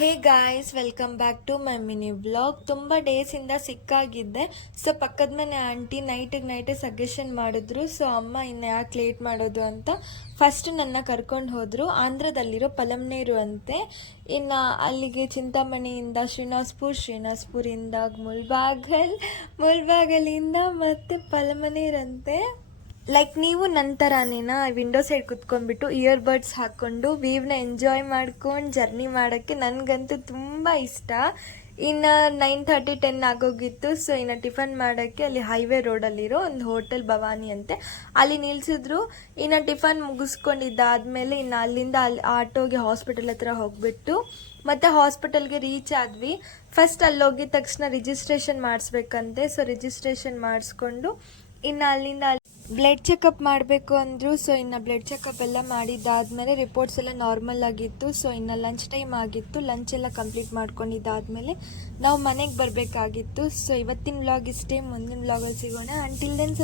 Hey guys, welcome back to my mini vlog. ತುಂಬ ಡೇಸಿಂದ ಸಿಕ್ಕಾಗಿದ್ದೆ. ಸೊ ಪಕ್ಕದ ಮನೆ ಆಂಟಿ ನೈಟಿಗೆ ಸಜೆಷನ್ ಮಾಡಿದ್ರು. ಸೊ ಅಮ್ಮ ಇನ್ನು ಯಾಕೆ ಲೇಟ್ ಮಾಡೋದು ಅಂತ ಫಸ್ಟ್ ನನ್ನ ಕರ್ಕೊಂಡು ಹೋದರು. ಆಂಧ್ರದಲ್ಲಿರೋ ಪಲಮ್ನೇರು ಅಂತೆ. ಇನ್ನು ಅಲ್ಲಿಗೆ ಚಿಂತಾಮಣಿಯಿಂದ ಶ್ರೀನಿವಾಸ್ಪುರಿಂದ ಮುಲ್ಬಾಗಲಿಂದ ಮತ್ತೆ ಪಲಮನೇರಂತೆ. ಲೈಕ್ ನೀವು ನಂತರನೇನ ವಿಂಡೋ ಸೈಡ್ ಕುತ್ಕೊಂಡ್ಬಿಟ್ಟು ಇಯರ್ಬಡ್ಸ್ ಹಾಕ್ಕೊಂಡು ವ್ಯೂವ್ನ ಎಂಜಾಯ್ ಮಾಡ್ಕೊಂಡು ಜರ್ನಿ ಮಾಡೋಕ್ಕೆ ನನಗಂತೂ ತುಂಬ ಇಷ್ಟ. ಇನ್ನು 9:30 10 ಆಗೋಗಿತ್ತು. ಸೊ ಇನ್ನು ಟಿಫನ್ ಮಾಡೋಕ್ಕೆ ಅಲ್ಲಿ ಹೈವೇ ರೋಡಲ್ಲಿರೋ ಒಂದು ಹೋಟೆಲ್ ಭವಾನಿ ಅಂತೆ, ಅಲ್ಲಿ ನಿಲ್ಲಿಸಿದ್ರು. ಇನ್ನು ಟಿಫನ್ ಮುಗಿಸ್ಕೊಂಡಿದ್ದಾದಮೇಲೆ ಇನ್ನು ಅಲ್ಲಿಂದ ಆಟೋಗೆ ಹಾಸ್ಪಿಟಲ್ ಹತ್ರ ಹೋಗ್ಬಿಟ್ಟು ಮತ್ತೆ ಹಾಸ್ಪಿಟಲ್ಗೆ ರೀಚ್ ಆದ್ವಿ. ಫಸ್ಟ್ ಅಲ್ಲಿ ಹೋಗಿದ ತಕ್ಷಣ ರಿಜಿಸ್ಟ್ರೇಷನ್ ಮಾಡಿಸ್ಬೇಕಂತೆ. ಸೊ ರಿಜಿಸ್ಟ್ರೇಷನ್ ಮಾಡಿಸ್ಕೊಂಡು ಇನ್ನು ಅಲ್ಲಿಂದ ಬ್ಲಡ್ ಚೆಕಪ್ ಮಾಡಬೇಕು ಅಂದರು. ಸೊ ಇನ್ನು ಬ್ಲಡ್ ಚೆಕಪ್ ಎಲ್ಲ ಮಾಡಿದ್ದಾದಮೇಲೆ ರಿಪೋರ್ಟ್ಸ್ ಎಲ್ಲ ನಾರ್ಮಲ್ ಆಗಿತ್ತು. ಸೊ ಇನ್ನು ಲಂಚ್ ಟೈಮ್ ಆಗಿತ್ತು. ಲಂಚ್ ಎಲ್ಲ ಕಂಪ್ಲೀಟ್ ಮಾಡ್ಕೊಂಡಿದ್ದಾದಮೇಲೆ ನಾವು ಮನೆಗೆ ಬರಬೇಕಾಗಿತ್ತು. ಸೊ ಇವತ್ತಿನ ವ್ಲಾಗ್ ಇಷ್ಟೇ. ಮುಂದಿನ ವ್ಲಾಗಲ್ಲಿ ಸಿಗೋಣ. Until then